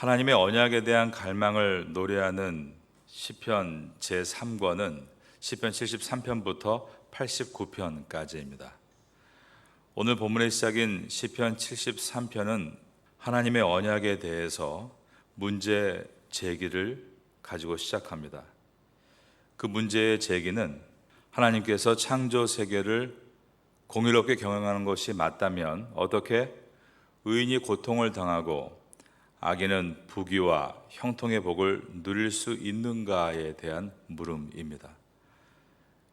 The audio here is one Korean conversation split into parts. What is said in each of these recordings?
하나님의 언약에 대한 갈망을 노래하는 시편 제3권은 시편 73편부터 89편까지입니다. 오늘 본문의 시작인 시편 73편은 하나님의 언약에 대해서 문제 제기를 가지고 시작합니다. 그 문제의 제기는 하나님께서 창조 세계를 공의롭게 경영하는 것이 맞다면 어떻게 의인이 고통을 당하고 악인은 부귀와 형통의 복을 누릴 수 있는가에 대한 물음입니다.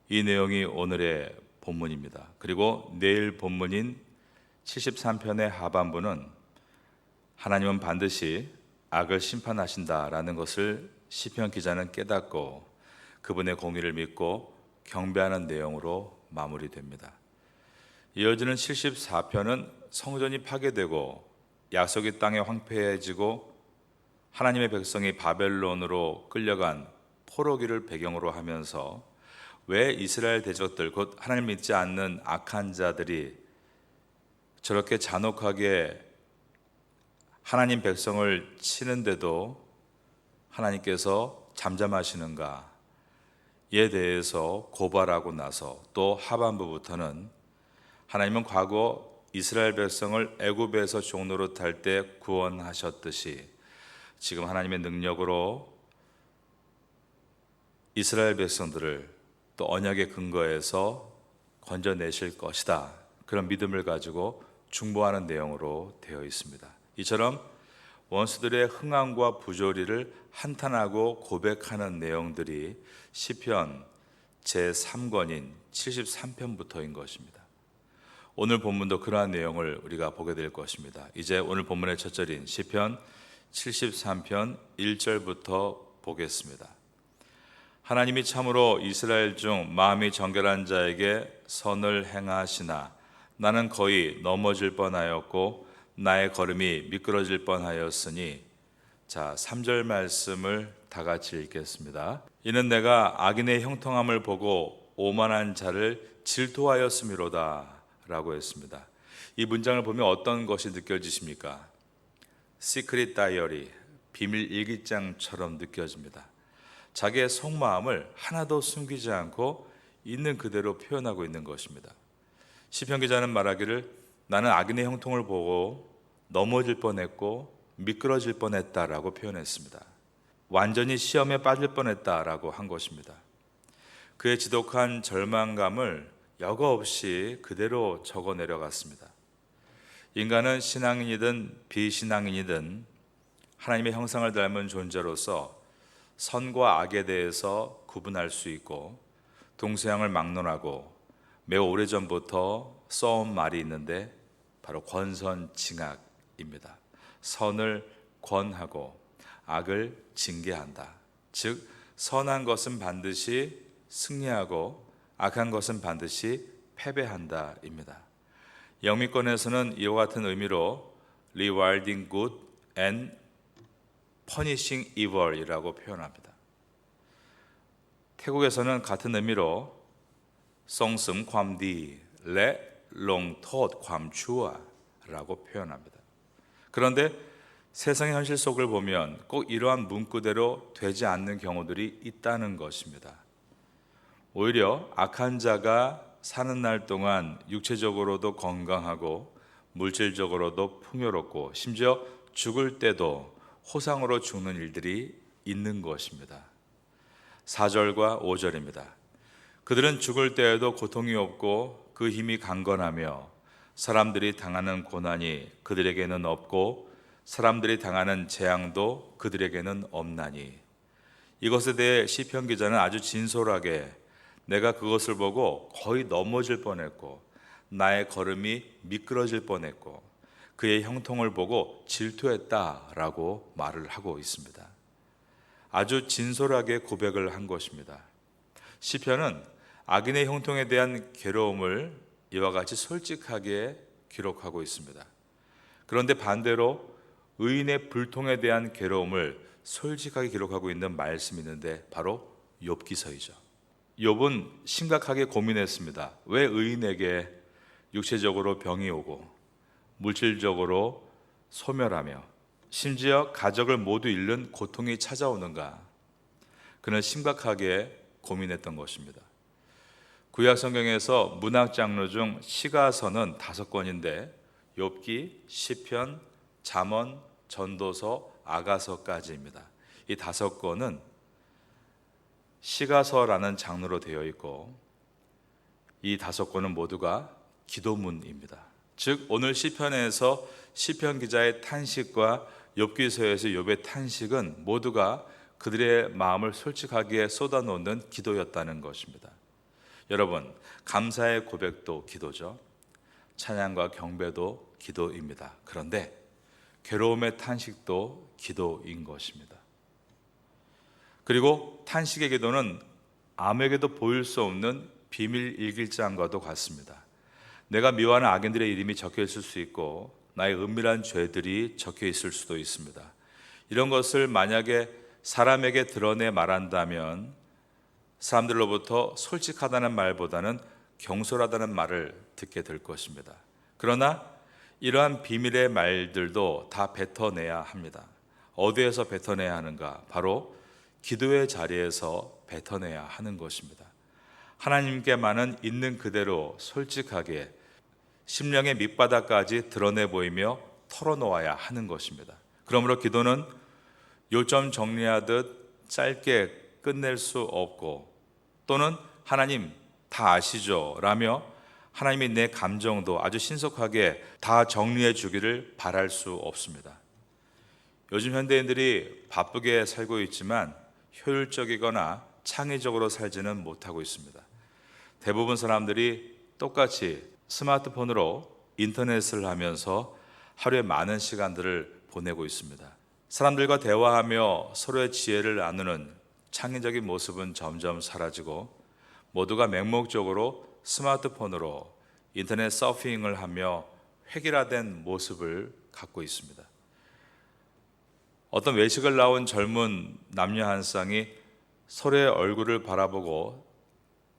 이 내용이 오늘의 본문입니다. 그리고 내일 본문인 73편의 하반부는 하나님은 반드시 악을 심판하신다라는 것을 시편 기자는 깨닫고 그분의 공의를 믿고 경배하는 내용으로 마무리됩니다. 이어지는 74편은 성전이 파괴되고 약속의 땅이 황폐해지고 하나님의 백성이 바벨론으로 끌려간 포로기를 배경으로 하면서 왜 이스라엘 대적들, 곧 하나님 믿지 않는 악한 자들이 저렇게 잔혹하게 하나님 백성을 치는데도 하나님께서 잠잠하시는가에 대해서 고발하고 나서 또 하반부부터는 하나님은 과거 이스라엘 백성을 애굽에서 종노릇 할 때 구원하셨듯이 지금 하나님의 능력으로 이스라엘 백성들을 또 언약의 근거에서 건져내실 것이다, 그런 믿음을 가지고 중보하는 내용으로 되어 있습니다. 이처럼 원수들의 흥함과 부조리를 한탄하고 고백하는 내용들이 시편 제3권인 73편부터인 것입니다. 오늘 본문도 그러한 내용을 우리가 보게 될 것입니다. 이제 오늘 본문의 첫 절인 시편 73편 1절부터 보겠습니다. 하나님이 참으로 이스라엘 중 마음이 정결한 자에게 선을 행하시나 나는 거의 넘어질 뻔하였고 나의 걸음이 미끄러질 뻔하였으니. 자, 3절 말씀을 다 같이 읽겠습니다. 이는 내가 악인의 형통함을 보고 오만한 자를 질투하였음이로다 라고 했습니다. 이 문장을 보면 어떤 것이 느껴지십니까? 시크릿 다이어리, 비밀 일기장처럼 느껴집니다. 자기의 속마음을 하나도 숨기지 않고 있는 그대로 표현하고 있는 것입니다. 시편 기자는 말하기를 나는 악인의 형통을 보고 넘어질 뻔했고 미끄러질 뻔했다라고 표현했습니다. 완전히 시험에 빠질 뻔했다라고 한 것입니다. 그의 지독한 절망감을 여과 없이 그대로 적어 내려갔습니다. 인간은 신앙인이든 비신앙인이든 하나님의 형상을 닮은 존재로서 선과 악에 대해서 구분할 수 있고 동서양을 막론하고 매우 오래전부터 써온 말이 있는데 바로 권선징악입니다. 선을 권하고 악을 징계한다. 즉 선한 것은 반드시 승리하고 악한 것은 반드시 패배한다 입니다. 영미권에서는 이와 같은 의미로 rewarding good and punishing evil 이라고 표현합니다. 태국에서는 같은 의미로 송슴 괌디 레 롱톳 괌추아 라고 표현합니다. 그런데 세상의 현실 속을 보면 꼭 이러한 문구대로 되지 않는 경우들이 있다는 것입니다. 오히려 악한 자가 사는 날 동안 육체적으로도 건강하고 물질적으로도 풍요롭고 심지어 죽을 때도 호상으로 죽는 일들이 있는 것입니다. 4절과 5절입니다. 그들은 죽을 때에도 고통이 없고 그 힘이 강건하며 사람들이 당하는 고난이 그들에게는 없고 사람들이 당하는 재앙도 그들에게는 없나니. 이것에 대해 시편 기자는 아주 진솔하게 내가 그것을 보고 거의 넘어질 뻔했고 나의 걸음이 미끄러질 뻔했고 그의 형통을 보고 질투했다라고 말을 하고 있습니다. 아주 진솔하게 고백을 한 것입니다. 시편은 악인의 형통에 대한 괴로움을 이와 같이 솔직하게 기록하고 있습니다. 그런데 반대로 의인의 불통에 대한 괴로움을 솔직하게 기록하고 있는 말씀이 있는데 바로 욥기서이죠. 욥은 심각하게 고민했습니다. 왜 의인에게 육체적으로 병이 오고 물질적으로 소멸하며 심지어 가족을 모두 잃는 고통이 찾아오는가? 그는 심각하게 고민했던 것입니다. 구약 성경에서 문학 장르 중 시가서는 5권인데 욥기, 시편, 잠언, 전도서, 아가서까지입니다. 이 5권은 시가서라는 장르로 되어 있고 이 5권은 모두가 기도문입니다. 즉 오늘 시편에서 시편 기자의 탄식과 욥기서에서 욥의 탄식은 모두가 그들의 마음을 솔직하게 쏟아놓는 기도였다는 것입니다. 여러분, 감사의 고백도 기도죠. 찬양과 경배도 기도입니다. 그런데 괴로움의 탄식도 기도인 것입니다. 그리고 탄식의 기도는 아무에게도 보일 수 없는 비밀 일기장과도 같습니다. 내가 미워하는 악인들의 이름이 적혀 있을 수 있고 나의 은밀한 죄들이 적혀 있을 수도 있습니다. 이런 것을 만약에 사람에게 드러내 말한다면 사람들로부터 솔직하다는 말보다는 경솔하다는 말을 듣게 될 것입니다. 그러나 이러한 비밀의 말들도 다 뱉어내야 합니다. 어디에서 뱉어내야 하는가? 바로 기도의 자리에서 뱉어내야 하는 것입니다. 하나님께만은 있는 그대로 솔직하게 심령의 밑바닥까지 드러내 보이며 털어놓아야 하는 것입니다. 그러므로 기도는 요점 정리하듯 짧게 끝낼 수 없고 또는 하나님 다 아시죠? 라며 하나님이 내 감정도 아주 신속하게 다 정리해 주기를 바랄 수 없습니다. 요즘 현대인들이 바쁘게 살고 있지만 효율적이거나 창의적으로 살지는 못하고 있습니다. 대부분 사람들이 똑같이 스마트폰으로 인터넷을 하면서 하루에 많은 시간들을 보내고 있습니다. 사람들과 대화하며 서로의 지혜를 나누는 창의적인 모습은 점점 사라지고 모두가 맹목적으로 스마트폰으로 인터넷 서핑을 하며 획일화된 모습을 갖고 있습니다. 어떤 외식을 나온 젊은 남녀 한 쌍이 서로의 얼굴을 바라보고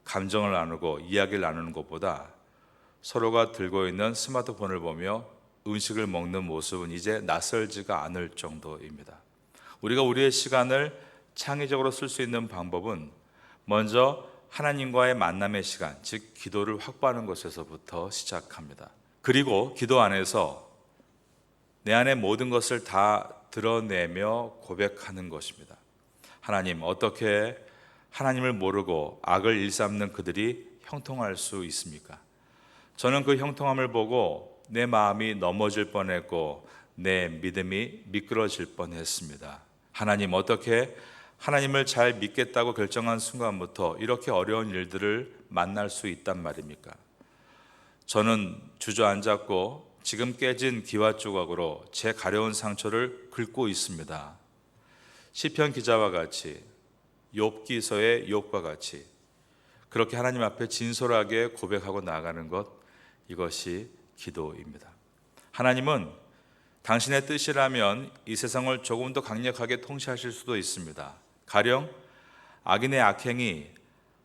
감정을 나누고 이야기를 나누는 것보다 서로가 들고 있는 스마트폰을 보며 음식을 먹는 모습은 이제 낯설지가 않을 정도입니다. 우리가 우리의 시간을 창의적으로 쓸 수 있는 방법은 먼저 하나님과의 만남의 시간, 즉 기도를 확보하는 것에서부터 시작합니다. 그리고 기도 안에서 내 안의 모든 것을 다 드러내며 고백하는 것입니다. 하나님, 어떻게 하나님을 모르고 악을 일삼는 그들이 형통할 수 있습니까? 저는 그 형통함을 보고 내 마음이 넘어질 뻔했고 내 믿음이 미끄러질 뻔했습니다. 하나님, 어떻게 하나님을 잘 믿겠다고 결정한 순간부터 이렇게 어려운 일들을 만날 수 있단 말입니까? 저는 주저앉았고 지금 깨진 기와 조각으로 제 가려운 상처를 긁고 있습니다. 시편 기자와 같이 욥기서의 욥과 같이 그렇게 하나님 앞에 진솔하게 고백하고 나아가는 것, 이것이 기도입니다. 하나님은 당신의 뜻이라면 이 세상을 조금 더 강력하게 통치하실 수도 있습니다. 가령 악인의 악행이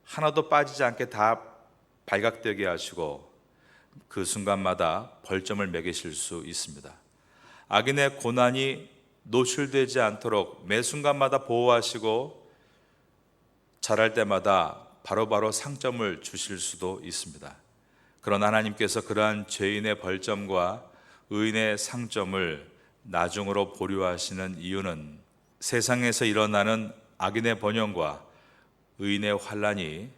하나도 빠지지 않게 다 발각되게 하시고 그 순간마다 벌점을 매기실 수 있습니다. 악인의 고난이 노출되지 않도록 매 순간마다 보호하시고 잘할 때마다 바로바로 상점을 주실 수도 있습니다. 그러나 하나님께서 그러한 죄인의 벌점과 의인의 상점을 나중으로 보류하시는 이유는 세상에서 일어나는 악인의 번영과 의인의 환난이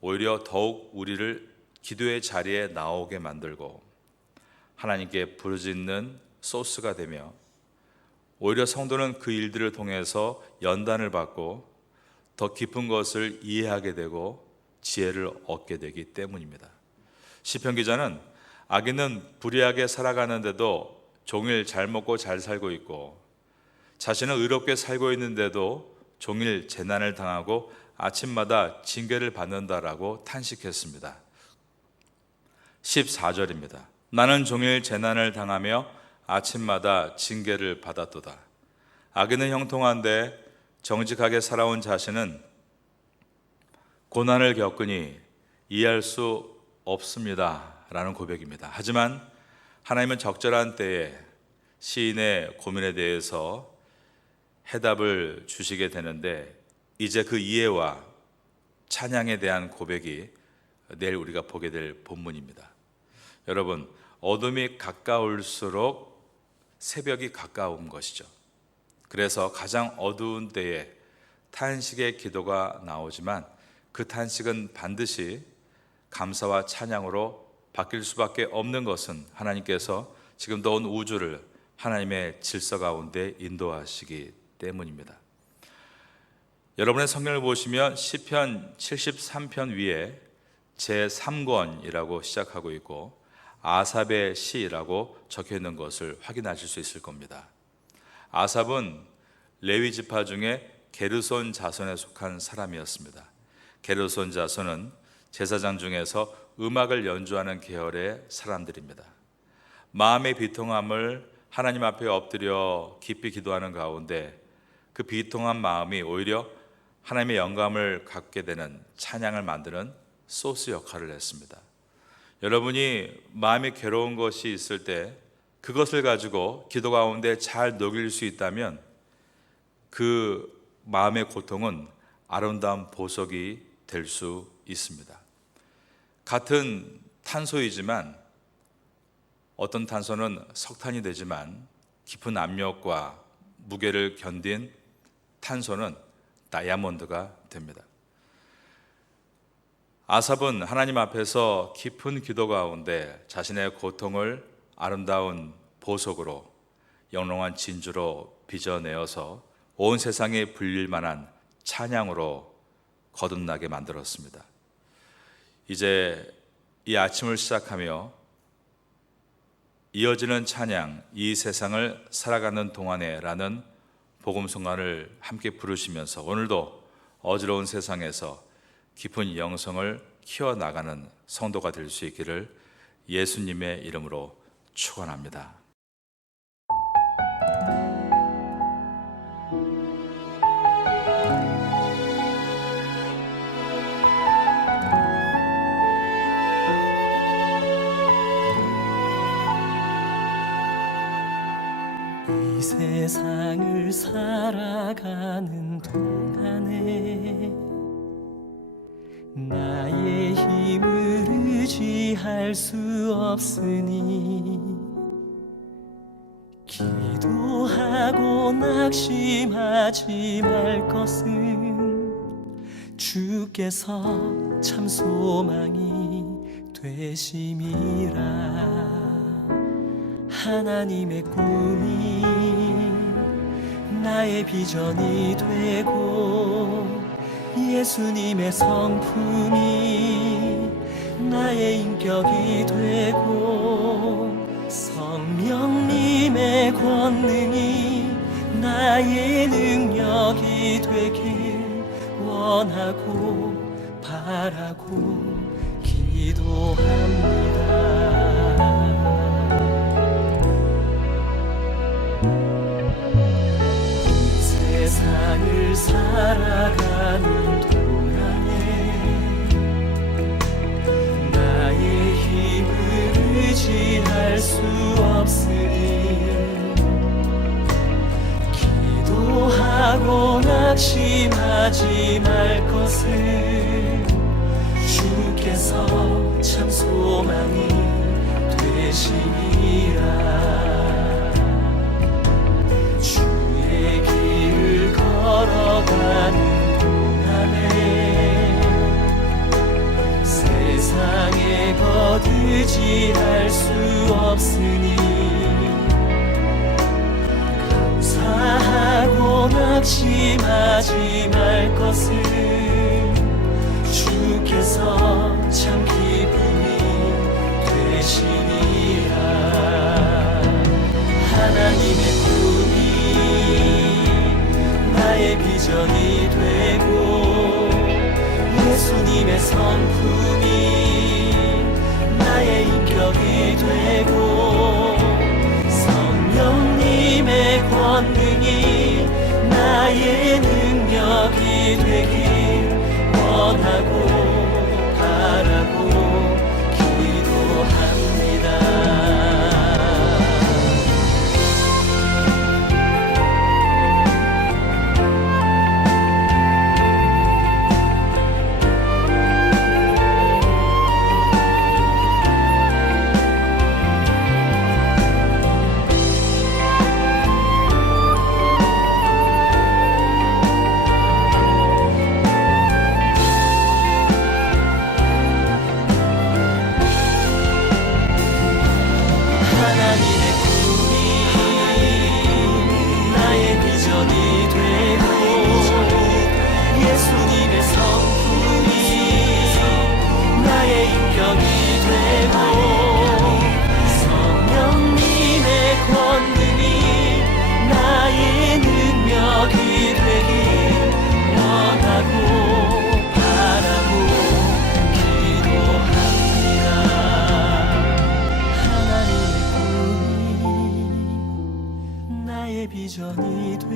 오히려 더욱 우리를 기도의 자리에 나오게 만들고 하나님께 부르짖는 소스가 되며 오히려 성도는 그 일들을 통해서 연단을 받고 더 깊은 것을 이해하게 되고 지혜를 얻게 되기 때문입니다. 시편 기자는 악인은 불의하게 살아가는데도 종일 잘 먹고 잘 살고 있고 자신은 의롭게 살고 있는데도 종일 재난을 당하고 아침마다 징계를 받는다라고 탄식했습니다. 14절입니다. 나는 종일 재난을 당하며 아침마다 징계를 받았도다. 악인은 형통한데 정직하게 살아온 자신은 고난을 겪으니 이해할 수 없습니다 라는 고백입니다. 하지만 하나님은 적절한 때에 시인의 고민에 대해서 해답을 주시게 되는데, 이제 그 이해와 찬양에 대한 고백이 내일 우리가 보게 될 본문입니다. 여러분, 어둠이 가까울수록 새벽이 가까운 것이죠. 그래서 가장 어두운 때에 탄식의 기도가 나오지만 그 탄식은 반드시 감사와 찬양으로 바뀔 수밖에 없는 것은 하나님께서 지금도 온 우주를 하나님의 질서 가운데 인도하시기 때문입니다. 여러분의 성경을 보시면 시편 73편 위에 제3권이라고 시작하고 있고 아삽의 시라고 적혀 있는 것을 확인하실 수 있을 겁니다. 아삽은 레위 지파 중에 게르손 자손에 속한 사람이었습니다. 게르손 자손은 제사장 중에서 음악을 연주하는 계열의 사람들입니다. 마음의 비통함을 하나님 앞에 엎드려 깊이 기도하는 가운데 그 비통한 마음이 오히려 하나님의 영감을 갖게 되는 찬양을 만드는 소스 역할을 했습니다. 여러분이 마음이 괴로운 것이 있을 때 그것을 가지고 기도 가운데 잘 녹일 수 있다면 그 마음의 고통은 아름다운 보석이 될 수 있습니다. 같은 탄소이지만 어떤 탄소는 석탄이 되지만 깊은 압력과 무게를 견딘 탄소는 다이아몬드가 됩니다. 아삽은 하나님 앞에서 깊은 기도 가운데 자신의 고통을 아름다운 보석으로 영롱한 진주로 빚어내어서 온 세상에 불릴 만한 찬양으로 거듭나게 만들었습니다. 이제 이 아침을 시작하며 이어지는 찬양, 이 세상을 살아가는 동안에 라는 복음송가를 함께 부르시면서 오늘도 어지러운 세상에서 깊은 영성을 키워나가는 성도가 될 수 있기를 예수님의 이름으로 축원합니다. 이 세상을 살아가는 동안에 나의 힘을 의지할 수 없으니 기도하고 낙심하지 말 것은 주께서 참 소망이 되심이라. 하나님의 꿈이 나의 비전이 되고 예수님의 성품이 나의 인격이 되고 성령님의 권능이 나의 능력이 되길 원하고 바라고 기도합니다. 세상을 살아가는 동안에 나의 힘을 의지할 수 없으니 기도하고 낙심하지 말 것을 주께서 참 소망이 되시리라. 걸어가는 동안에 세상에 거두지할 수 없으니 감사하고 낙심하지 말 것을 주께서 참 기쁨이 되시니라. 하나님의 꿈이 나의 비전이 되고 예수님의 성품이 나의 인격이 되고 성령님의 권능이 나의 능력이 되길 원하고 바라고 기도합니다.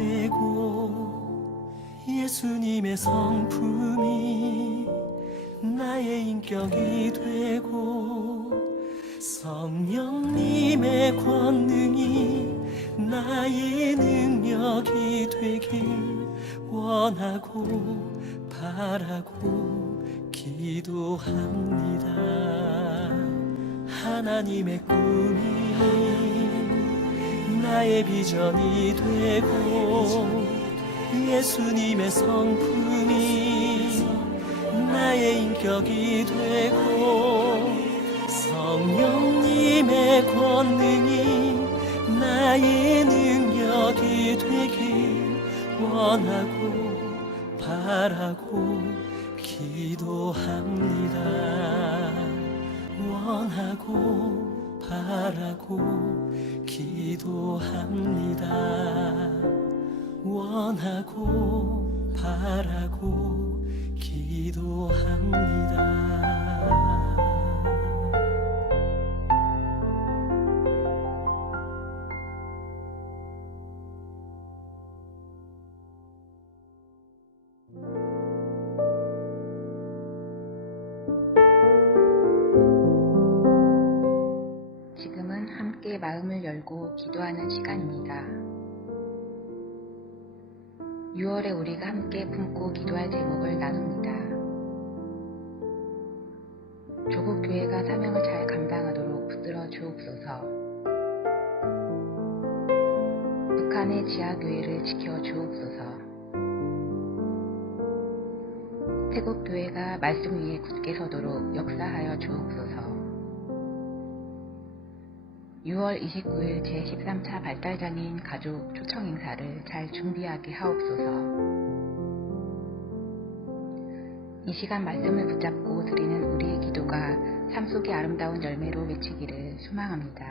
되고 예수님의 성품이 나의 인격이 되고 성령님의 권능이 나의 능력이 되길 원하고 바라고 기도합니다. 하나님의 꿈이 나의 비전이 되고 예수님의 성품이 나의 인격이 되고 성령님의 권능이 나의 능력이 되길 원하고 바라고 기도합니다. 원하고 바라고 기도합니다. 원하고 바라고 기도합니다. 지금은 함께 마음을 열고 기도하는 시간입니다. 6월에 우리가 함께 품고 기도할 제목을 나눕니다. 조국 교회가 사명을 잘 감당하도록 붙들어 주옵소서. 북한의 지하교회를 지켜 주옵소서. 태국 교회가 말씀 위에 굳게 서도록 역사하여 주옵소서. 6월 29일 제13차 발달장애인 가족 초청 행사를 잘 준비하게 하옵소서. 이 시간 말씀을 붙잡고 드리는 우리의 기도가 삶 속의 아름다운 열매로 맺히기를 소망합니다.